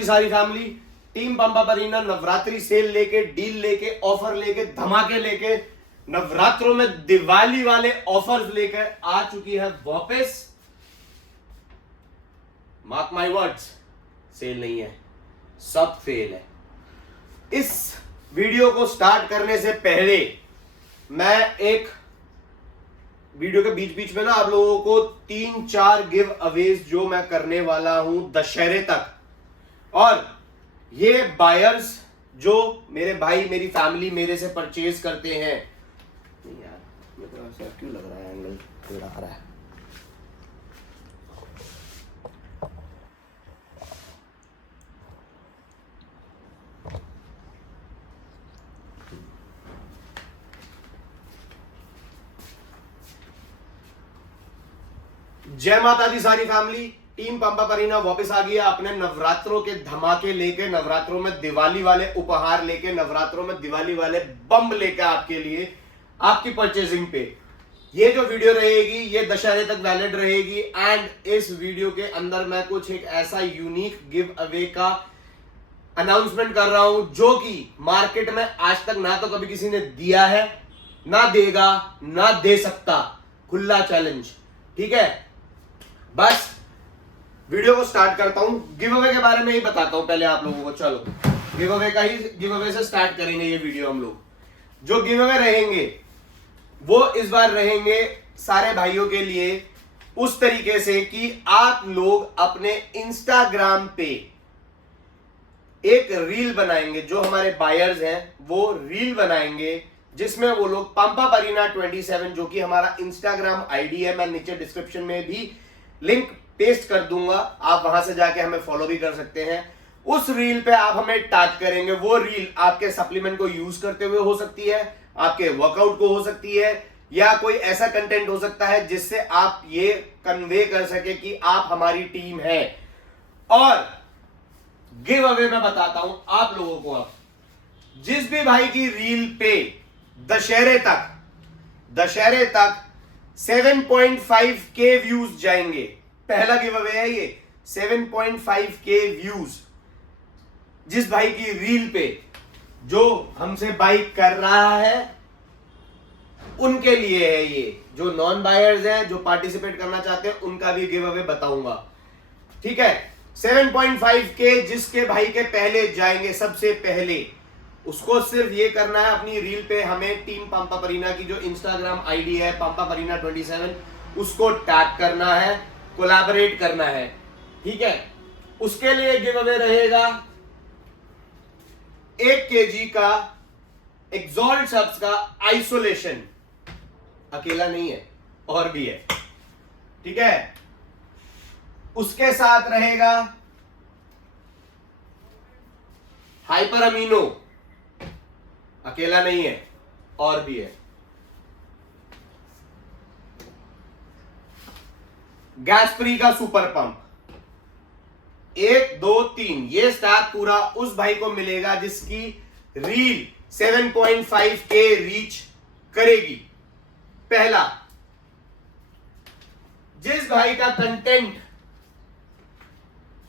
जी सारी family, team पंपा Pareena Navratri cell लेके, deal लेके, ऑफर लेके, धमाके लेके, नवरात्रों में दिवाली वाले ऑफर्स लेकर आ चुकी है वापस। मार्क माय वर्ड्स, सेल नहीं है, सब फेल है। इस वीडियो को स्टार्ट करने से पहले मैं एक वीडियो के बीच बीच में ना आप लोगों को 3-4 गिव अवेज जो मैं करने वाला हूं दशहरे तक, और ये बायर्स जो मेरे भाई मेरी फैमिली मेरे से परचेज करते हैं, यार मेरे को ऐसा क्यों लग रहा है, एंगल टेढ़ा आ रहा है। जय माता दी सारी फैमिली, टीम पंपा परीना वापस आ गया अपने नवरात्रों के धमाके लेके, नवरात्रों में दिवाली वाले उपहार लेके, नवरात्रों में दिवाली वाले बम लेके आपके लिए, आपकी परचेजिंग पे। ये जो वीडियो रहेगी ये दशहरे तक वैलिड रहेगी, एंड इस वीडियो के अंदर मैं कुछ एक ऐसा यूनिक गिव अवे का अनाउंसमेंट कर रहा हूं जो कि मार्केट में आज तक ना तो कभी किसी ने दिया है, ना देगा, ना दे सकता। खुला चैलेंज, ठीक है। बस वीडियो को स्टार्ट करता हूं, गिव अवे के बारे में ही बताता हूं पहले आप लोगों को। चलो गिव अवे से स्टार्ट करेंगे ये वीडियो हम लोग। जो गिव अवे रहेंगे वो इस बार रहेंगे सारे भाइयों के लिए उस तरीके से कि आप लोग अपने इंस्टाग्राम पे एक रील बनाएंगे, जो हमारे बायर्स हैं वो रील बनाएंगे जिसमें वो लोग पंपा परीना 27 जो कि हमारा इंस्टाग्राम आईडी है, मैं नीचे डिस्क्रिप्शन में भी लिंक पेस्ट कर दूंगा, आप वहां से जाके हमें फॉलो भी कर सकते हैं। उस रील पे आप हमें टैग करेंगे। वो रील आपके सप्लीमेंट को यूज करते हुए हो सकती है, आपके वर्कआउट को हो सकती है, या कोई ऐसा कंटेंट हो सकता है जिससे आप ये कन्वे कर सके कि आप हमारी टीम है। और गिव अवे मैं बताता हूं आप लोगों को, अब जिस भी भाई की रील पे दशहरे तक 7.5K व्यूज जाएंगे, पहला गिव अवे है ये, 7.5K व्यूज जिस भाई की रील पे जो हमसे बाई कर रहा है उनके लिए है ये। जो नॉन बायर्स हैं जो पार्टिसिपेट करना चाहते हैं उनका भी गिव अवे बताऊंगा, ठीक है। 7.5K जिसके भाई के पहले जाएंगे सबसे पहले, उसको सिर्फ ये करना है अपनी रील पे हमें टीम पंपा परीना की जो इंस्टाग्राम आईडी है पंपा परीना 27 उसको टैग करना है, कोलैबोरेट करना है, ठीक है। उसके लिए गिव अवे रहेगा 1 kg का एक्सॉल्ट सब्स का आइसोलेशन, अकेला नहीं है और भी है, ठीक है। उसके साथ रहेगा हाइपर अमीनो, अकेला नहीं है और भी है। गैसप्री का सुपर पंप, 1 2 3 ये स्टैक पूरा उस भाई को मिलेगा जिसकी रील 7.5K रीच करेगी। पहला, जिस भाई का कंटेंट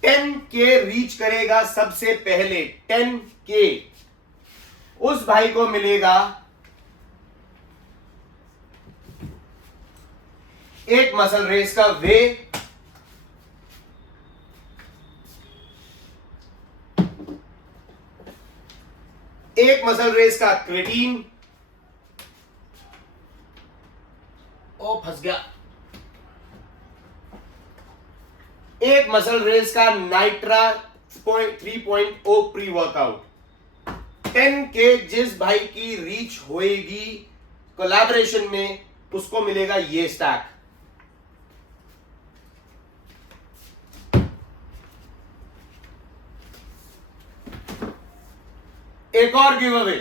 10K रीच करेगा सबसे पहले, 10K, उस भाई को मिलेगा एक मसल रेस का वे, एक मसल रेस का क्रेटीन, ओ फंस गया, एक मसल रेस का नाइट्रा 3.0 प्री वर्कआउट। 10K जिस भाई की रीच होएगी कोलैबोरेशन में उसको मिलेगा ये स्टैक। एक और गिव अवे,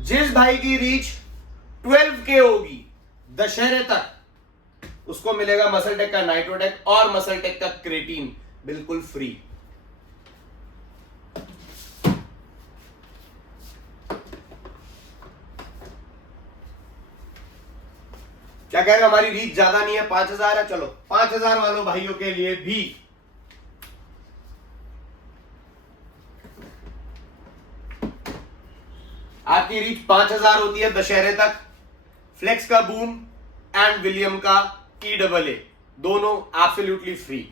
जिस भाई की रीच 12K होगी दशहरे तक उसको मिलेगा मसल टेक का नाइट्रोटेक और मसल टेक का क्रेटीन बिल्कुल फ्री। क्या कहेगा, हमारी रीच ज्यादा नहीं है, 5000 है, चलो 5000 वालों भाइयों के लिए भी आपकी रीच 5000 होती है दशहरे तक। फ्लेक्स का बूम एंड विलियम का EAA दोनों एब्सोल्युटली फ्री।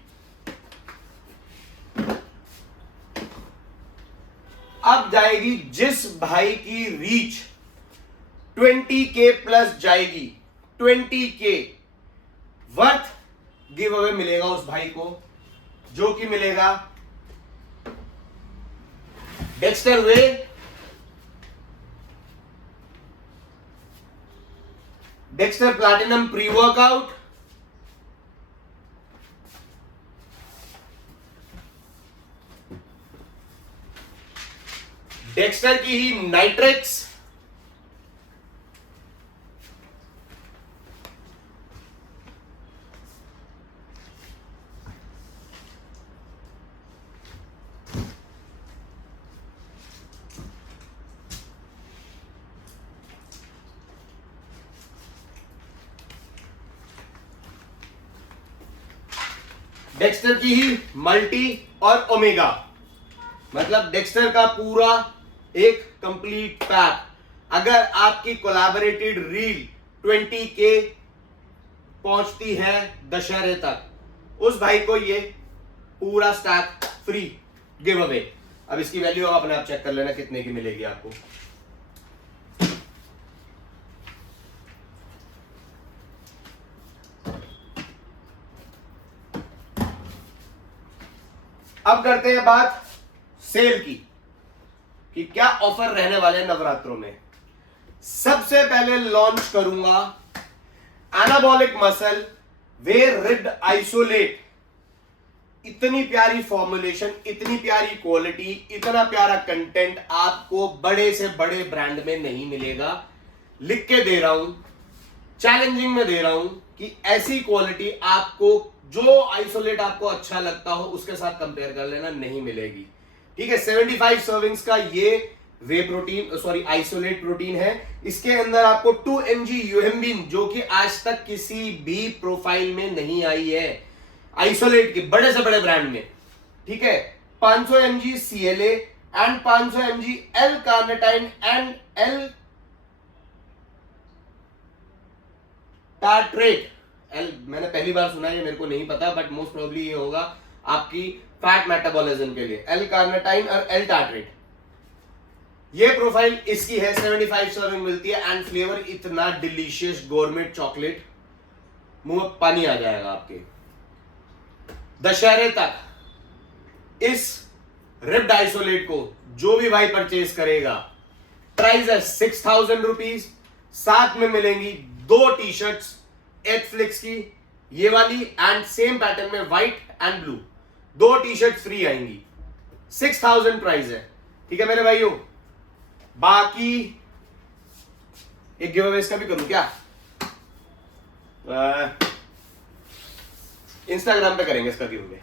अब जाएगी जिस भाई की रीच 20K प्लस जाएगी, 20K वर्थ गिव अवे मिलेगा उस भाई को, जो कि मिलेगा Dexter whey, Dexter platinum pre workout, Dexter की ही नाइट्रिक्स, डेक्स्टर की ही मल्टी और ओमेगा, मतलब डेक्स्टर का पूरा एक कंप्लीट पैक। अगर आपकी कोलैबोरेटेड रील 20K पहुंचती है दशहरे तक, उस भाई को ये पूरा स्टैक फ्री गिव अवे। अब इसकी वैल्यू अपने आप चेक कर लेना कितने की मिलेगी आपको। अब करते हैं बात सेल की कि क्या ऑफर रहने वाले हैं नवरात्रों में। सबसे पहले लॉन्च करूंगा एनाबॉलिक मसल वे रिब्ड आइसोलेट। इतनी प्यारी फॉर्मुलेशन, इतनी प्यारी क्वालिटी, इतना प्यारा कंटेंट आपको बड़े से बड़े ब्रांड में नहीं मिलेगा। लिख के दे रहा हूं, चैलेंजिंग में दे रहा हूं कि ऐसी क्वालिटी आपको जो आइसोलेट आपको अच्छा लगता हो उसके साथ कंपेयर कर लेना, नहीं मिलेगी। ठीक है, 75 सर्विंग्स का ये वे प्रोटीन, सॉरी आइसोलेट प्रोटीन है। इसके अंदर आपको 2 mg यूहेम्बिन, जो कि आज तक किसी भी प्रोफाइल में नहीं आई है आइसोलेट के बड़े से बड़े ब्रांड में। ठीक है, 500 mg CLA and 500 mg L carnitine and L tartrate. मैंने पहली बार सुना है, मेरे को नहीं पता, बट मोस्ट प्रोबेबली ये होगा आपकी फैट मेटाबॉलिज्म के लिए। L कार्निटाइन और L टार्ट्रेट, ये प्रोफाइल इसकी है। 75 सर्विंग मिलती है एंड फ्लेवर इतना डिलीशियस गोरमेट चॉकलेट, मुंह में पानी आ जाएगा आपके। दशहरे तक इस रिब्ड आइसोलेट को जो भी भाई परचेज करेगा, प्राइस है 6000 रुपीज। साथ में मिलेंगी 2 टी शर्ट्स एथफ्लिक्स की, ये वाली एंड सेम पैटर्न में white and blue, 2 T shirt free आएंगी। 6000 प्राइस है। ठीक है मेरे भाइयों, बाकी एक गिव अवे का भी करूं क्या? इंस्टाग्राम पे करेंगे इसका गिव अवे।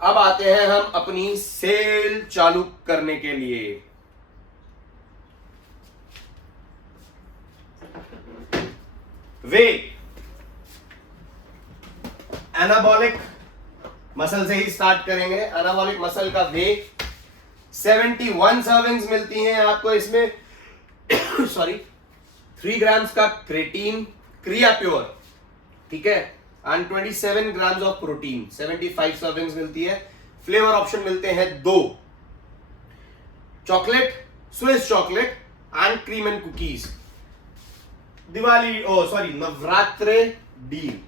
अब आते हैं हम अपनी सेल चालू करने के लिए। वे एनाबॉलिक मसल से ही स्टार्ट करेंगे। एनाबॉलिक मसल का वे 71 सर्विंग्स मिलती हैं आपको इसमें। सॉरी, 3 ग्राम्स का क्रेटीन क्रिया प्योर, ठीक है, and 27 grams of protein. 75 servings मिलती है। फ्लेवर ऑप्शन मिलते हैं 2, chocolate, Swiss chocolate and cream and cookies. Diwali sorry Navratre deal.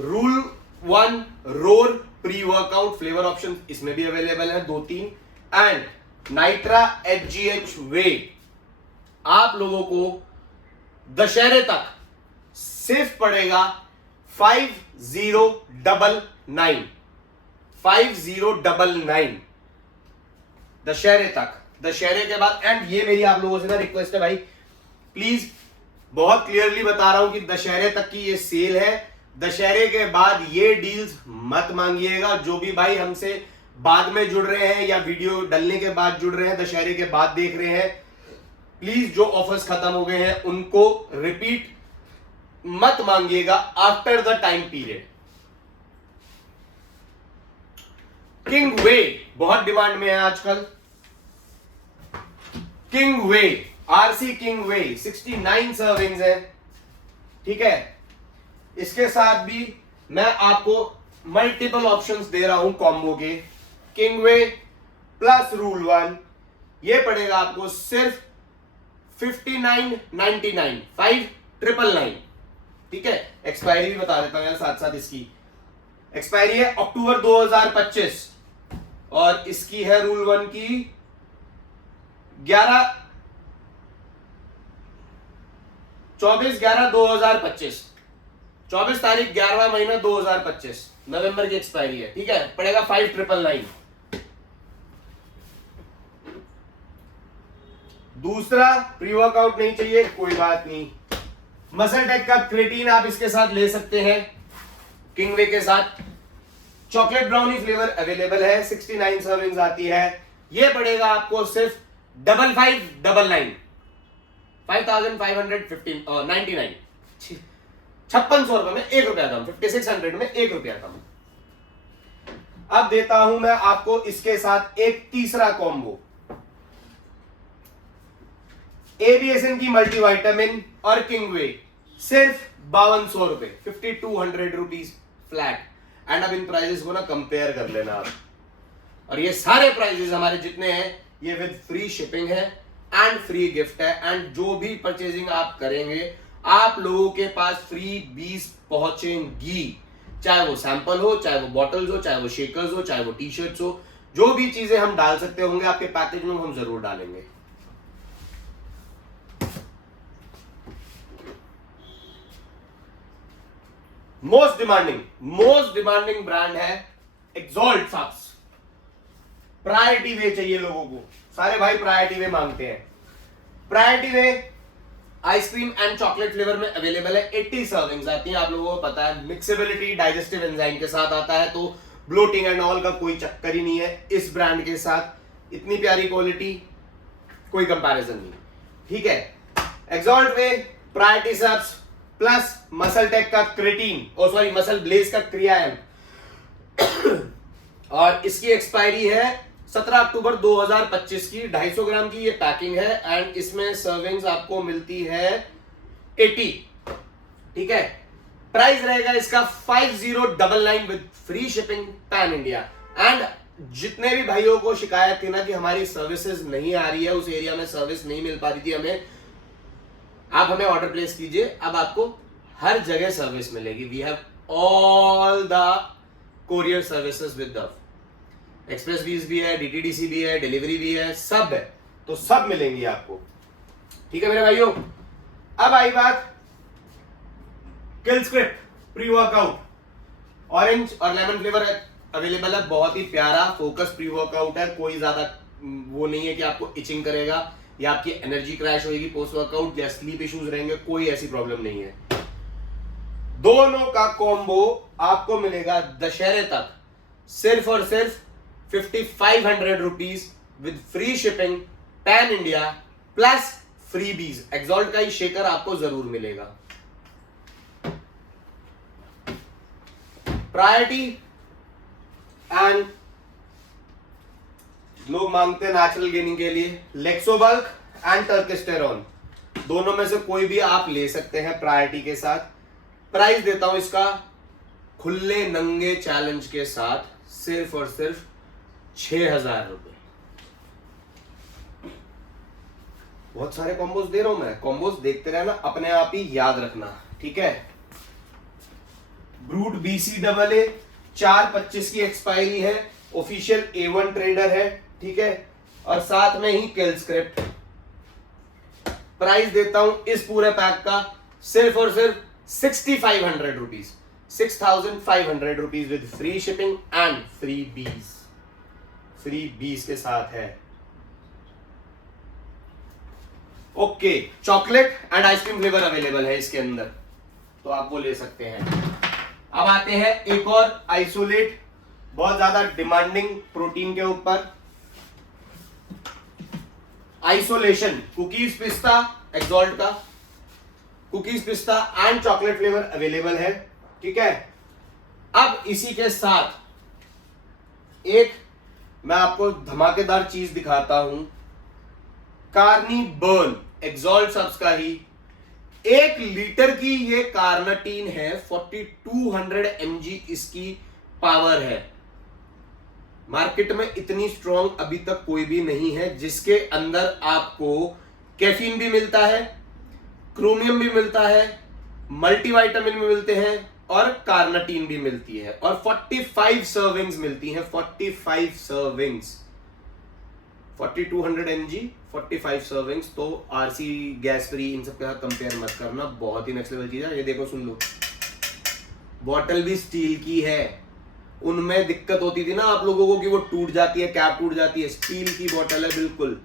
Rule 1 roar pre workout, flavour option इसमें भी अवेलेबल है 2-3, एंड नाइट्रा HGH वे आप लोगों को दशहरे तक सिर्फ पड़ेगा 5099 5099 दशहरे तक। दशहरे के बाद, एंड ये मेरी आप लोगों से ना रिक्वेस्ट है भाई, प्लीज बहुत क्लियरली बता रहा हूं कि दशहरे तक की ये सेल है। दशहरे के बाद ये डील्स मत मांगिएगा। जो भी भाई हमसे बाद में जुड़ रहे हैं या वीडियो डलने के बाद जुड़ रहे हैं, दशहरे के बाद देख रहे हैं, प्लीज जो ऑफर्स खत्म हो गए हैं उनको रिपीट मत मांगिएगा after the time period. King whey बहुत डिमांड में है आजकल। King whey, RC King whey 69 servings है, ठीक है। इसके साथ भी मैं आपको मल्टीपल ऑप्शंस दे रहा हूं कॉम्बो के। किंग वे प्लस रूल 1 ये पड़ेगा आपको सिर्फ 59.99, 5999, ठीक है। एक्सपायरी भी बता देता हूं साथ साथ। इसकी एक्सपायरी है अक्टूबर 2025 और इसकी है रूल 1 की 24/11/2025, 24 तारीख 11वां महीना 2025 नवंबर की एक्सपायरी है, ठीक है। पड़ेगा 5999। दूसरा प्री वर्कआउट नहीं चाहिए, कोई बात नहीं। मसल टेक का क्रेटीन आप इसके साथ ले सकते हैं, किंगवे के साथ। चॉकलेट ब्राउनी फ्लेवर अवेलेबल है, 69 सर्विंग्स आती है। ये पड़ेगा आपको सिर्फ 5599, 5515 5600 रुपए में 1 रुपया कम, 5600 में 1 रुपया कम। अब देता हूं मैं आपको इसके साथ एक तीसरा कॉम्बो, एबीएसएन की मल्टीविटामिन और किंगवे, सिर्फ 5200 रुपए, 5200 रुपीज फ्लैट। एंड अब इन प्राइजेस को ना कंपेयर कर लेना आप। और ये सारे प्राइजेस हमारे जितने हैं ये विद फ्री शिपिंग है एंड फ्री गिफ्ट है। एंड जो भी परचेजिंग आप करेंगे आप लोगों के पास फ्री बीज पहुंचेंगी, चाहे वो सैंपल हो, चाहे वो बॉटल्स हो, चाहे वो शेकर्स हो, चाहे वो टी शर्ट्स हो। जो भी चीजें हम डाल सकते होंगे आपके पैकेज में हम जरूर डालेंगे। मोस्ट डिमांडिंग ब्रांड है एक्सॉल्ट सब्स। प्रायोरिटी वे चाहिए लोगों को, सारे भाई प्रायोरिटी वे मांगते हैं। Priority way ice cream and chocolate flavour में अवेलेबल है, 80 सर्विंग्स आती हैं। आप लोगों को पता है मिक्सेबिलिटी डाइजेस्टिव एंजाइम के साथ आता है, तो ब्लोटिंग एंड ऑल का कोई चक्कर ही नहीं है इस ब्रांड के साथ। इतनी प्यारी क्वालिटी, कोई कंपैरिजन नहीं, ठीक है। एक्सॉल्ट वे, प्रायोरिटी सब्स प्लस मसल टेक का क्रेटीन, सॉरी मसल ब्लेज का क्रियाएम। और इसकी एक्सपायरी है 17 अक्टूबर 2025 की। 250 ग्राम की ये पैकिंग है एंड इसमें सर्विंग्स आपको मिलती है 80, ठीक है। प्राइस रहेगा इसका 5099 with free shipping pan India. And जितने भी भाइयों को शिकायत थी ना कि हमारी सर्विसेज नहीं आ रही है, उस एरिया में सर्विस नहीं मिल पा रही थी हमें, आप हमें ऑर्डर प्लेस कीजिए, अब आपको हर जगह सर्विस मिलेगी। We have all the courier services with the Xpressbees भी है, डीटीडीसी भी है, डिलीवरी भी है, सब है, तो सब मिलेंगी आपको, ठीक है मेरे भाइयों। अब आई बात किलस्क्रिप्ट प्री वर्कआउट। ऑरेंज और लेमन फ्लेवर अवेलेबल है, बहुत ही प्यारा फोकस प्री वर्कआउट है। कोई ज्यादा वो नहीं है कि आपको इचिंग करेगा या आपकी एनर्जी क्रैश होगी पोस्ट वर्कआउट या स्लीप इश्यूज रहेंगे, कोई ऐसी प्रॉब्लम नहीं है। दोनों का कॉम्बो आपको मिलेगा दशहरे तक सिर्फ और सिर्फ 5500 rupees with free shipping pan India plus free बीज। एक्सॉल्ट का ही शेकर आपको जरूर मिलेगा। प्रायोरिटी एंड लोग मांगते हैं नेचुरल गेनिंग के लिए लेक्सोबल्क एंड टर्किस्टेरॉन, दोनों में से कोई भी आप ले सकते हैं प्रायोरिटी के साथ। प्राइस देता हूं इसका खुले नंगे चैलेंज के साथ सिर्फ और सिर्फ 6000 रुपए। बहुत सारे कॉम्बोज दे रहा हूं मैं, कॉम्बोज देखते रहना, अपने आप ही याद रखना, ठीक है। ब्रूट BCAA 4/25 की एक्सपायरी है, ऑफिशियल A1 ट्रेडर है, ठीक है। और साथ में ही किलस्क्रिप्ट। प्राइस देता हूं इस पूरे पैक का सिर्फ और सिर्फ 6500 rupees, 6500 rupees with free shipping and free बीज के साथ है। Okay, chocolate and ice cream flavour available है इसके अंदर, तो आप वो ले सकते हैं। अब आते हैं एक और आइसोलेट बहुत ज्यादा डिमांडिंग प्रोटीन के ऊपर। आइसोलेशन कुकीज पिस्ता एक्सॉल्ट का, कुकीज पिस्ता एंड चॉकलेट फ्लेवर अवेलेबल है, ठीक है। अब इसी के साथ एक मैं आपको धमाकेदार चीज दिखाता हूं, कार्निबर्न एक्सॉल्ट सब्स का ही 1 लीटर की ये कार्नाटीन है, 4200 mg इसकी पावर है। मार्केट में इतनी स्ट्रॉन्ग अभी तक कोई भी नहीं है, जिसके अंदर आपको कैफीन भी मिलता है, क्रोमियम भी मिलता है, मल्टीविटामिन भी मिलते हैं और कार्नाटीन भी मिलती है, और 45 सर्विंग्स मिलती हैं। 45 सर्विंग्स, 4200 mg 45 सर्विंग्स। तो आरसी, गैस फ्री, इन सब के साथ कंपेयर मत करना, बहुत ही नेक्स्ट लेवल चीज है। ये देखो, सुन लो, बॉटल भी स्टील की है। उनमें दिक्कत होती थी ना आप लोगों को कि वो टूट जाती है, कैप टूट जाती है। स्टील की बॉटल है, बिल्कुल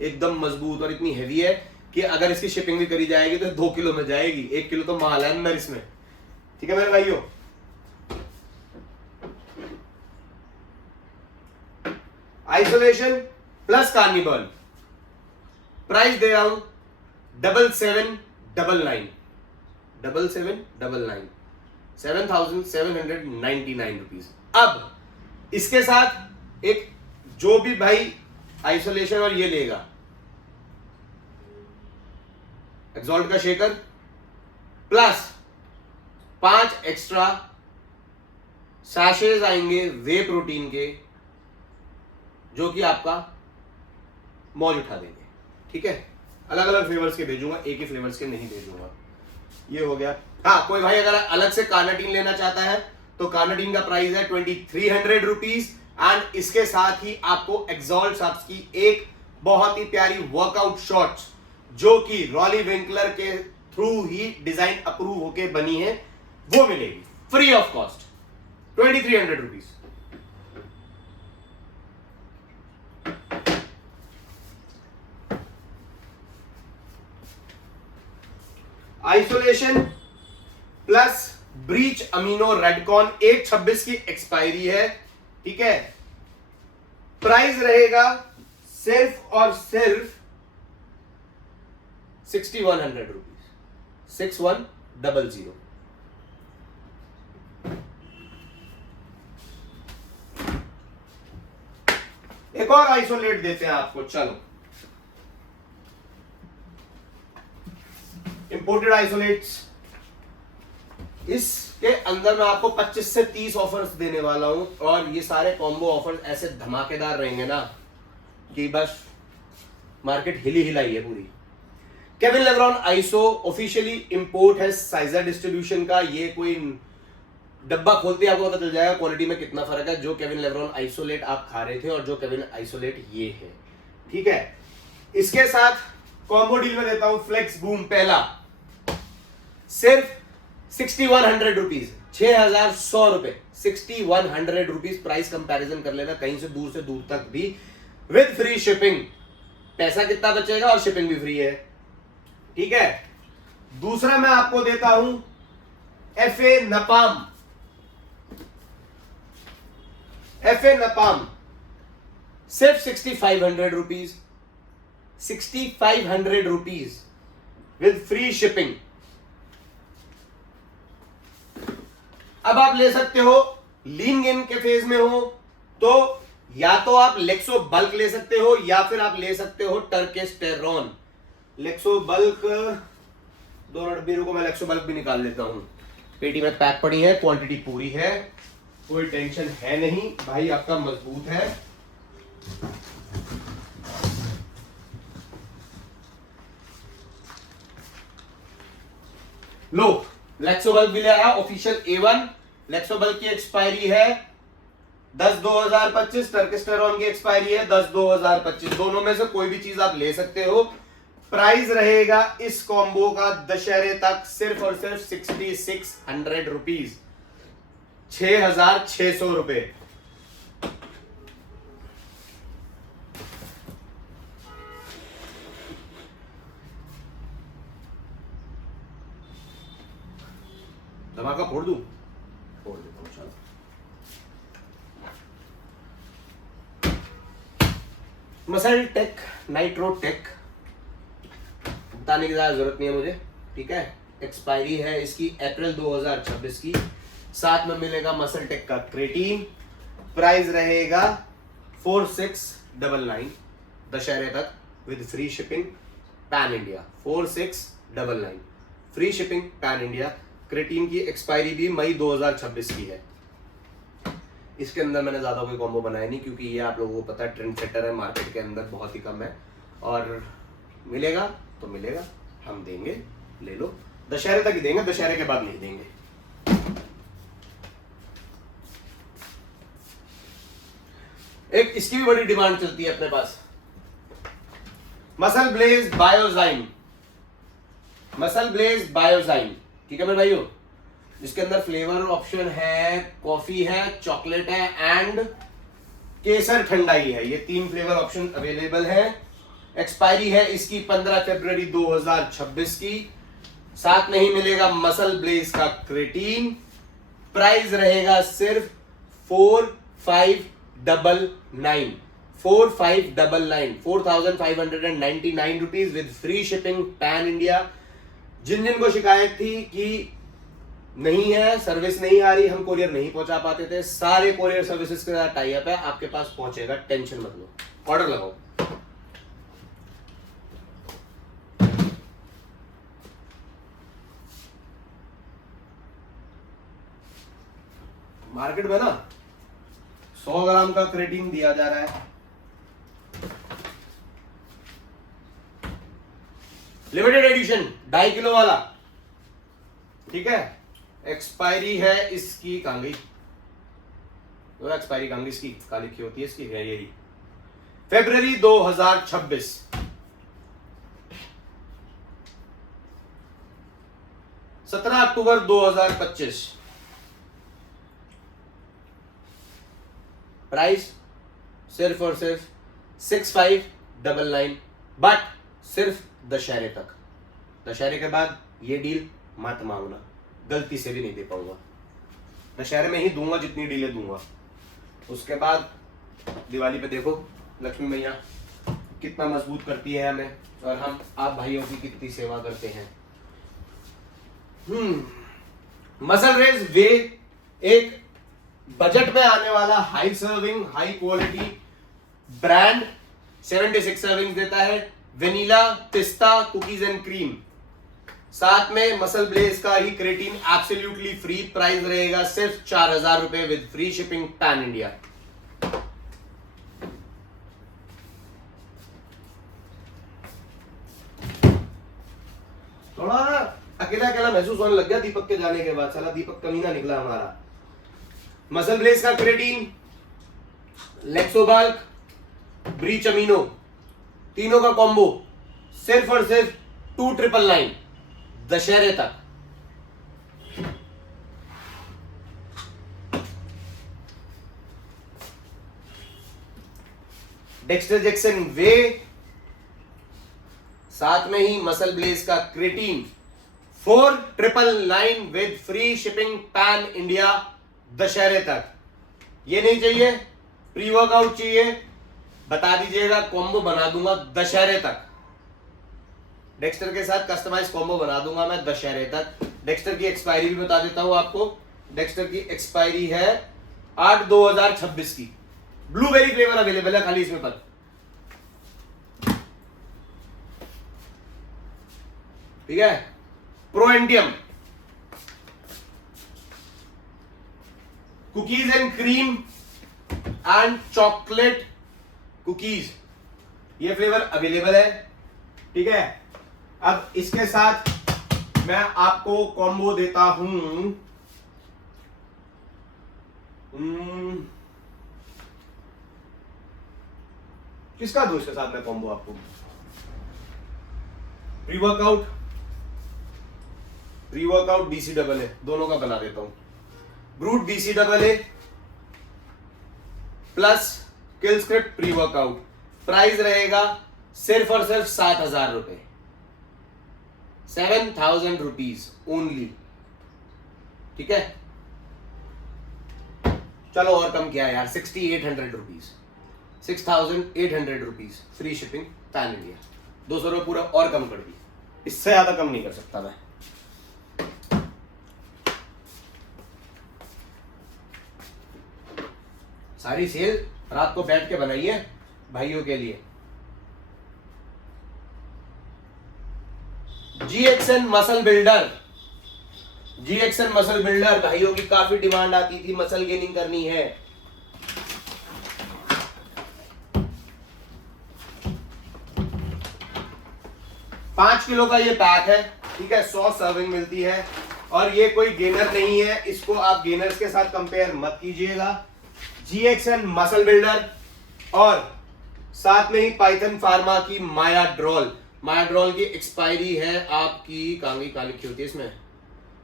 एकदम मजबूत, और इतनी हैवी है कि अगर इसकी शिपिंग भी करी जाएगी तो 2 किलो में जाएगी। 1 किलो तो माल है अंदर इसमें, ठीक है मेरे भाइयों। आइसोलेशन प्लस कार्निबर्न, प्राइस दे रहा हूं 7799 7799 7799 रुपीज। अब इसके साथ एक जो भी भाई आइसोलेशन और ये लेगा, एक्सॉल्ट का शेकर प्लस 5 एक्स्ट्रा सैशेज आएंगे वे प्रोटीन के, जो कि आपका मौज उठा देंगे, ठीक है। अलग अलग फ्लेवर्स के भेजूंगा, एक ही फ्लेवर्स के नहीं भेजूंगा। ये हो गया। हाँ, कोई भाई अगर अलग से कार्नाटीन लेना चाहता है तो कार्नाटीन का प्राइस है 2300 रुपीज, एंड इसके साथ ही आपको एक्सॉल्ट सब्स की एक बहुत ही प्यारी वर्कआउट शॉर्ट्स, जो कि रॉली विंकलर के थ्रू ही डिजाइन अप्रूव होके बनी है, वो मिलेगी free of cost 2300 rupees. Isolation plus breach amino RedCon 1/26 की एक्सपायरी है, ठीक है। प्राइस रहेगा सिर्फ और सिर्फ 6100 रुपीज, 6100। एक और आइसोलेट देते हैं आपको, चलो। इंपोर्टेड आइसोलेट्स, इसके अंदर मैं आपको 25 से 30 ऑफर्स देने वाला हूं, और ये सारे कॉम्बो ऑफर्स ऐसे धमाकेदार रहेंगे ना कि बस मार्केट हिलाई है पूरी। Kevin LeBron iso officially import है साइजर डिस्ट्रीब्यूशन का। ये कोई डब्बा खोलते ही आपको पता चल जाएगा क्वालिटी में कितना फर्क है, जो केविन लेब्रॉन आइसोलेट आप खा रहे थे और जो केविन आइसोलेट ये है, ठीक है। इसके साथ कॉम्बो डील में देता हूं फ्लेक्स बूम पहला, सिर्फ 6100 रुपीज, 6100 रुपए, 6100 रुपीज। प्राइस कंपैरिजन कर लेना कहीं से दूर तक भी, विद फ्री शिपिंग। पैसा कितना बचेगा और शिपिंग भी फ्री है, ठीक है। दूसरा मैं आपको देता हूं एफए नपाम, एफए नपाम सिर्फ 6500 rupees, 6500 rupees with free shipping. अब आप ले सकते हो, लीन गेन के फेज में हो तो या तो आप लेक्सो बल्क ले सकते हो, या फिर आप ले सकते हो टर्केस्टेरॉन। लेक्सो बल्क 2 डब्बे को मैं लेक्सो बल्क भी निकाल लेता हूं, पेटी में पैक पड़ी है, क्वांटिटी पूरी है, कोई टेंशन है नहीं, भाई आपका मजबूत है। लो, लेक्सोबल्क भी ले आया, ऑफिशियल A1। लेक्सोबल्क की एक्सपायरी है 10/2025, टर्केस्टेरॉन की एक्सपायरी है 10/2025। दोनों में से कोई भी चीज आप ले सकते हो। प्राइस रहेगा इस कॉम्बो का दशहरे तक सिर्फ और सिर्फ 6600 रुपीज, 6600 रुपए। धमाका फोड़ दूं? फोड़ देता हूं, चलो। मसल टेक नाइट्रो टेक, बताने की ज्यादा जरूरत नहीं है मुझे, ठीक है। एक्सपायरी है इसकी अप्रैल 2026 की। साथ में मिलेगा मसल टेक का क्रेटीन, प्राइस रहेगा 4699 दशहरे तक with free shipping pan India. 4699 free shipping pan India. Creatine की एक्सपायरी भी मई 2026 की है। इसके अंदर मैंने ज्यादा कोई कॉम्बो बनाया नहीं, क्योंकि ये आप लोगों को पता है ट्रेंड सेटर है, मार्केट के अंदर बहुत ही कम है, और मिलेगा तो मिलेगा, हम देंगे, ले लो। दशहरे तक ही देंगे, दशहरे के बाद नहीं देंगे। एक इसकी भी बड़ी डिमांड चलती है अपने पास, MuscleBlaze Biozyme. MuscleBlaze Biozyme, ठीक है मेरे भाइयों। इसके अंदर फ्लेवर ऑप्शन है, कॉफी है, चॉकलेट है एंड केसर ठंडाई है। ये 3 फ्लेवर ऑप्शन अवेलेबल है। एक्सपायरी है इसकी 15 फरवरी 2026 की। साथ में ही मिलेगा मसल ब्लेज का क्रेटीन। प्राइस रहेगा सिर्फ 4599 4599 rupees with free shipping pan India. जिन जिन को शिकायत थी कि नहीं है, सर्विस नहीं आ रही, हम कोरियर नहीं पहुंचा पाते थे, सारे कोरियर सर्विसेज के साथ टाई अप है, आपके पास पहुंचेगा, टेंशन मत लो, ऑर्डर लगाओ। मार्केट में ना 100 ग्राम का क्रेटीन दिया जा रहा है, लिमिटेड एडिशन 2.5 किलो वाला, ठीक है। एक्सपायरी है इसकी, कहां गई वो एक्सपायरी, कहां गई इसकी, कहां लिखी होती है इसकी, है यही, फरवरी 2026। अक्टूबर 2025। प्राइस सिर्फ और सिर्फ 6599, बट सिर्फ दशहरे तक। दशहरे के बाद ये डील मत मांगना, गलती से भी नहीं दे पाऊंगा। दशहरे में ही दूंगा जितनी डीलें दूंगा, उसके बाद दिवाली पे देखो लक्ष्मी मैया कितना मजबूत करती है हमें, और हम आप भाइयों की कितनी सेवा करते हैं। मसल रेज वे एक बजट में आने वाला high serving high quality brand 76 serving देता है। वेनिला पिस्ता कुकीज एंड क्रीम, साथ में मसल ब्लेज का ही क्रेटीन एब्सोल्युटली फ्री। प्राइस रहेगा सिर्फ 4000 रुपए with free shipping pan India. थोड़ा अकेला अकेला महसूस होने लग गया दीपक के जाने के बाद, साला दीपक कमीना निकला हमारा। मसल ब्लेज का क्रेटीन, लेक्सोबाल्क, ब्रीच अमीनो, तीनों का कॉम्बो सिर्फ और सिर्फ 2999 दशहरे तक। डेक्स्ट्राजेक्सन वे, साथ में ही मसल ब्लेज का creatine 4999 with free shipping pan India दशहरे तक। ये नहीं चाहिए, प्री वर्कआउट चाहिए, बता दीजिएगा, कॉम्बो बना दूंगा दशहरे तक। डेक्स्टर के साथ कस्टमाइज कॉम्बो बना दूंगा मैं दशहरे तक। डेक्स्टर की एक्सपायरी भी बता देता हूं आपको। डेक्स्टर की एक्सपायरी है 8/2026 की। ब्लूबेरी फ्लेवर अवेलेबल है खाली इसमें पर। ठीक है। प्रोएंडियम cookies and cream and chocolate cookies, ये फ्लेवर अवेलेबल है, ठीक है। अब इसके साथ मैं आपको कॉम्बो देता हूं, किसका दूं इसके साथ मैं कॉम्बो आपको? Pre workout BC double A, दोनों का बना देता हूं। Brute BC double A plus kill script pre workout. Price रहेगा सिर्फ और सिर्फ 7000 रुपए, 7000 रुपीज ओनली, ठीक है। चलो और कम किया यार, 6800 rupees. ₹6,800 free shipping pan India. 200 रुपये पूरा और कम कर दिया, इससे ज्यादा कम नहीं कर सकता मैं। सारी सेल रात को बैठ के बनाइए भाइयों के लिए। GXN muscle builder, GXN muscle builder भाइयों की काफी डिमांड आती थी, मसल गेनिंग करनी है। $5 किलो का ये पैक है, ठीक है, 100 सर्विंग मिलती है और ये कोई गेनर नहीं है, इसको आप गेनर्स के साथ कंपेयर मत कीजिएगा। GXN मसल बिल्डर और साथ में ही पाइथन फार्मा की मायाड्रोल। मायाड्रोल की एक्सपायरी है आपकी, कांगी काली लिखी होती है इसमें,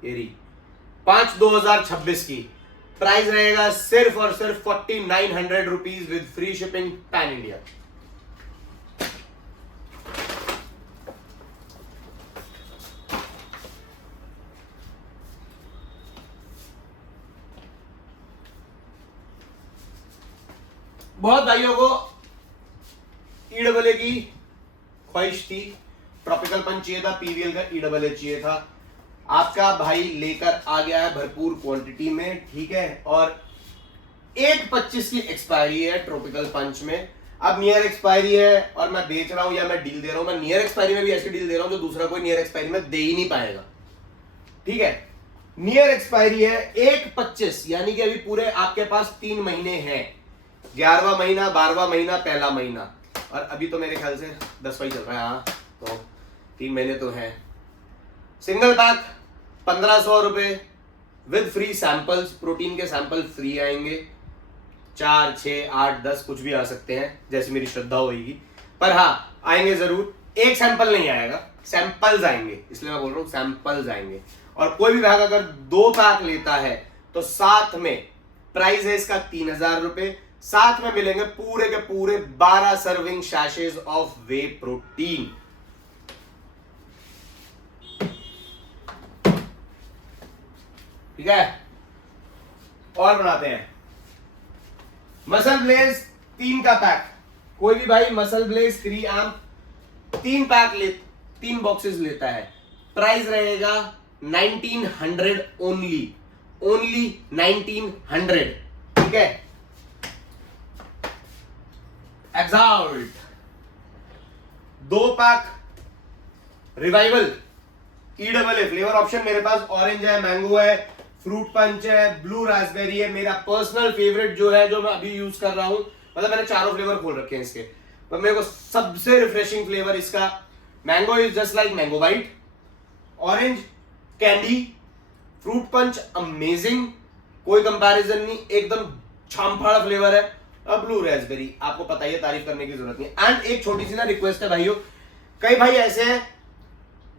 ये रही 5/2026 की। प्राइस रहेगा सिर्फ और सिर्फ ₹4,900 with free shipping pan India. बहुत भाइयों को EAA की ख्वाहिश थी, ट्रॉपिकल पंच चाहिए था, PVL का EAA चाहिए था। आपका भाई लेकर आ गया है भरपूर क्वांटिटी में, ठीक है, और 1/25 की एक्सपायरी है ट्रॉपिकल पंच में। अब नियर एक्सपायरी है और मैं बेच रहा हूं या मैं डील दे रहा हूं, मैं नियर एक्सपायरी में भी ऐसी डील दे रहा हूं जो दूसरा कोई नियर एक्सपायरी में दे ही नहीं पाएगा, ठीक है। नियर एक्सपायरी है 1/25, यानी कि अभी पूरे आपके पास 3 महीने हैं, 11वां महीना, 12वां महीना, पहला महीना, और अभी तो मेरे ख्याल से 10वां ही चल रहा है। हाँ, तो 3 महीने तो हैं। सिंगल पैक 1500 रुपए विद फ्री सैंपल्स, प्रोटीन के सैंपल फ्री आएंगे, 4, 6, 8, 10 कुछ भी आ सकते हैं, जैसे मेरी श्रद्धा होगी, पर हाँ आएंगे जरूर। एक सैंपल नहीं आएगा, सैंपल्स आएंगे, इसलिए मैं बोल रहा हूँ सैंपल्स आएंगे। और कोई भी भाग अगर 2 पैक लेता है तो साथ में प्राइस है इसका 3000 रुपए, साथ में मिलेंगे पूरे के पूरे 12 सर्विंग शैशेज ऑफ वे प्रोटीन। ठीक है, और बनाते हैं मसल ब्लेज 3 का पैक। कोई भी भाई मसल ब्लेज क्री आर्म 3 पैक ले, 3 बॉक्सेस लेता है, प्राइस रहेगा 1900 ओनली, ओनली 1900, ठीक है। एक्साल्ट 2 pack revival EAA flavour option मेरे पास ऑरेंज है, मैंगो है, फ्रूट पंच है, ब्लू रास्पबेरी है। मेरा पर्सनल फेवरेट जो है, जो मैं अभी यूज कर रहा हूं, मतलब मैंने 4 फ्लेवर खोल रखे हैं इसके, पर मेरे को सबसे रिफ्रेशिंग फ्लेवर इसका mango is just like mango bite, orange candy, fruit punch amazing, कोई कंपैरिजन नहीं, एकदम छामफाड़ा फ्लेवर है, और ब्लू रास्पबेरी आपको पता ही है, तारीफ करने की जरूरत नहीं। एंड एक छोटी सी ना रिक्वेस्ट है भाइयों, कई भाई ऐसे हैं,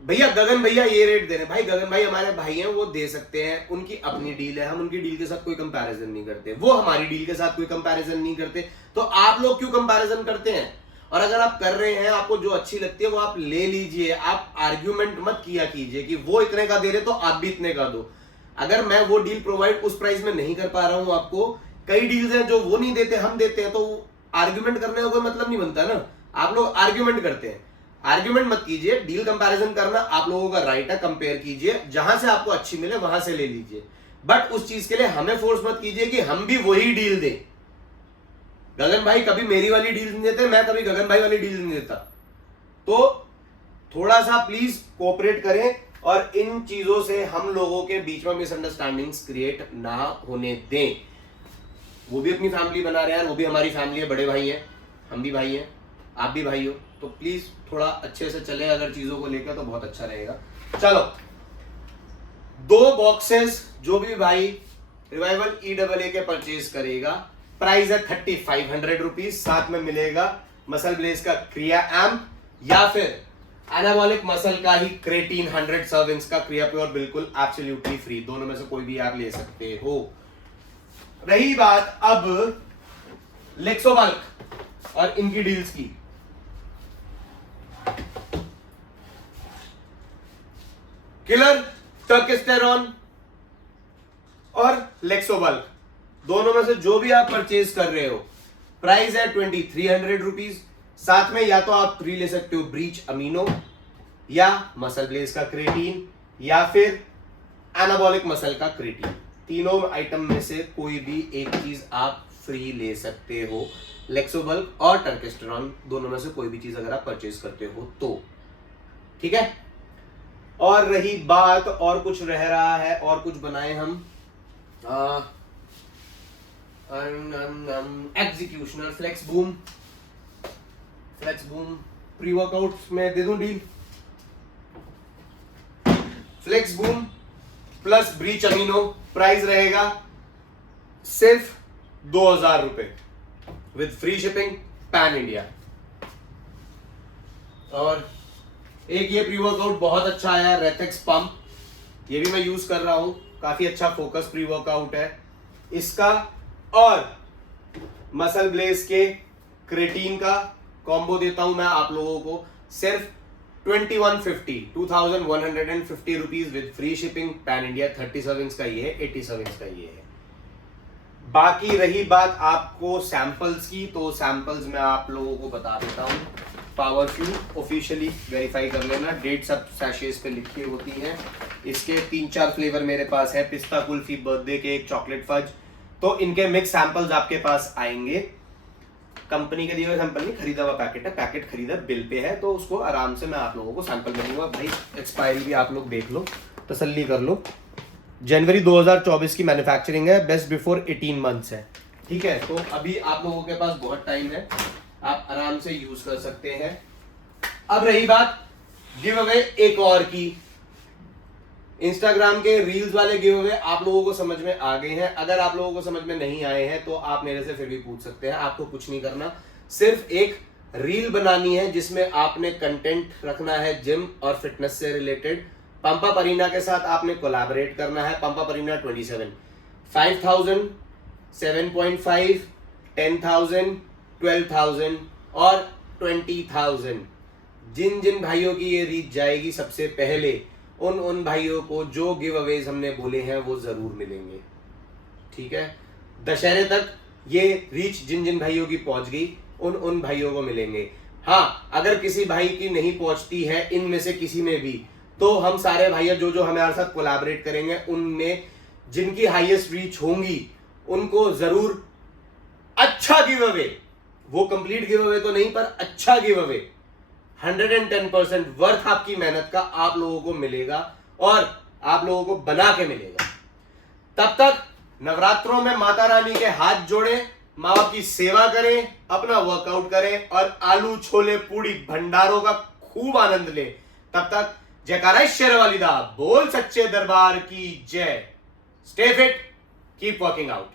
भैया गगन भैया ये रेट दे रहे हैं, भाई गगन भाई हमारे भाई हैं, वो दे सकते हैं, उनकी अपनी डील है, हम उनकी डील के साथ कोई कंपैरिजन नहीं करते, वो हमारी डील के साथ कोई कंपैरिजन नहीं करते, तो आप लोग क्यों कंपैरिजन करते हैं? और अगर आप कर रहे हैं, आपको जो अच्छी लगती है वो आप ले लीजिए, आप आर्ग्यूमेंट मत किया कीजिए कि वो इतने का दे रहे तो आप भी इतने का दो। अगर मैं वो डील प्रोवाइड उस प्राइस में नहीं कर पा रहा हूं आपको, कई डील्स हैं जो वो नहीं देते हम देते हैं, तो आर्ग्यूमेंट करने का कोई मतलब नहीं बनता ना। आप लोग आर्ग्यूमेंट करते हैं, आर्ग्यूमेंट मत कीजिए, डील कंपैरिजन करना आप लोगों का राइट है, कंपेयर कीजिए, जहां से आपको अच्छी मिले वहां से ले लीजिए, बट उस चीज के लिए हमें फोर्स मत कीजिए कि हम भी वही डील दें। गगन भाई कभी मेरी वाली डील नहीं देते, मैं कभी गगन भाई वाली डील नहीं देता, तो थोड़ा सा प्लीज कोऑपरेट करें और इन चीजों से हम लोगों के बीच में मिसअंडरस्टैंडिंग्स क्रिएट ना होने दें। वो भी अपनी फैमिली बना रहे हैं, वो भी हमारी फैमिली है, बड़े भाई हैं, हम भी भाई हैं, आप भी भाई हो, तो प्लीज थोड़ा अच्छे से चले अगर चीजों को लेकर, तो बहुत अच्छा रहेगा। चलो 2 बॉक्सेस जो भी भाई रिवाइवल EAA के परचेज करेगा, प्राइस है 3500 रुपीज, साथ में मिलेगा मसल ब्लेज का क्रिया एम्प या फिर एनाबॉलिक मसल का ही क्रेटीन 100 सर्विंग्स का क्रिया प्योर, बिल्कुल एब्सोल्युटली फ्री, दोनों में से कोई भी आप ले सकते हो। रही बात अब लेक्सोबल्क और इनकी डील्स की, किलर टर्केस्टेरॉन और लेक्सोबल्क, दोनों में से जो भी आप परचेज कर रहे हो, प्राइस है 2300 रुपीज। साथ में या तो आप फ्री ले सकते हो ब्रीच अमीनो या मसल ब्लेज का क्रेटीन या फिर एनाबॉलिक मसल का क्रेटीन। तीनों आइटम में से कोई भी एक चीज आप फ्री ले सकते हो। लेक्सोबल्क और टर्केस्टेरॉन दोनों में से कोई भी चीज अगर आप परचेज करते हो तो ठीक है। और रही बात और कुछ रह रहा है और कुछ बनाए हम एग्जीक्यूशनल फ्लेक्स बूम प्री वर्कआउट में दे दूं deal. Flex boom plus breach amino price रहेगा सिर्फ 2000 रुपए with free shipping pan India. और एक ये प्री वर्कआउट बहुत अच्छा आया रेथेक्स पंप, ये भी मैं यूज कर रहा हूं, काफी अच्छा फोकस प्री वर्कआउट है इसका। और मसल ब्लेज के क्रेटीन का कॉम्बो देता हूं मैं आप लोगों को सिर्फ 2150 rupees with free shipping pan India. 30 servings का ये है, 80 सर्विंग्स का ये है। बाकी रही बात आपको सैंपल्स की, तो सैंपल्स मैं आप लोगों को बता देता हूं। पावर फ्यू ऑफिशियली वेरीफाई कर लेना, डेट सब सैशेस पे लिखी होती है। इसके 3-4 फ्लेवर मेरे पास है, पिस्ता kulfi, birthday cake, chocolate fudge. तो इनके मिक्स सैंपल्स आपके पास आएंगे। कंपनी के दिए हुए सैंपल नहीं, खरीदा हुआ पैकेट है, पैकेट खरीदा बिल पे है, तो उसको आराम से मैं आप लोगों को सैंपल में दूंगा। भाई एक्सपायरी भी आप लोग देख लो, तसल्ली कर लो। जनवरी 2024 की मैन्युफैक्चरिंग है, बेस्ट बिफोर 18 मंथ्स है, ठीक है। तो अभी आप लोगों के पास बहुत टाइम है, आप आराम से यूज कर सकते हैं। अब रही बात गिव अवे एक और की, इंस्टाग्राम के रील्स वाले गिव अवे आप लोगों को समझ में आ गए हैं। अगर आप लोगों को समझ में नहीं आए हैं तो आप मेरे से फिर भी पूछ सकते हैं। आपको कुछ नहीं करना, सिर्फ एक रील बनानी है जिसमें आपने कंटेंट रखना है जिम और फिटनेस से रिलेटेड। पंपा परीना के साथ आपने कोलैबोरेट करना है। पंपा परीना 27, 5000, 7.5, 10,000, 12,000 और 20,000। जिन जिन भाइयों की ये रीच जाएगी सबसे पहले, उन भाइयों को जो गिव अवेज हमने बोले हैं वो जरूर मिलेंगे, ठीक है। दशहरे तक ये रीच जिन जिन भाइयों की पहुंच गई उन भाइयों को मिलेंगे। हाँ, अगर किसी भाई की नहीं पहुंचती है इनमें से किसी में भी, तो हम सारे भाइयों जो हमारे साथ कोलैबोरेट करेंगे उनमें जिनकी हाईएस्ट रीच होंगी उनको जरूर अच्छा गिव अवे, वो कंप्लीट गिव अवे तो नहीं पर अच्छा गिव अवे 110% वर्थ आपकी मेहनत का आप लोगों को मिलेगा और आप लोगों को बना के मिलेगा। तब तक नवरात्रों में माता रानी के हाथ जोड़े, माँ बाप की सेवा करें, अपना वर्कआउट करें और आलू छोले पूड़ी भंडारों का खूब आनंद लें। तब तक जयकारा शेरवाली दा बोल सच्चे दरबार की जय। Stay fit, keep working out.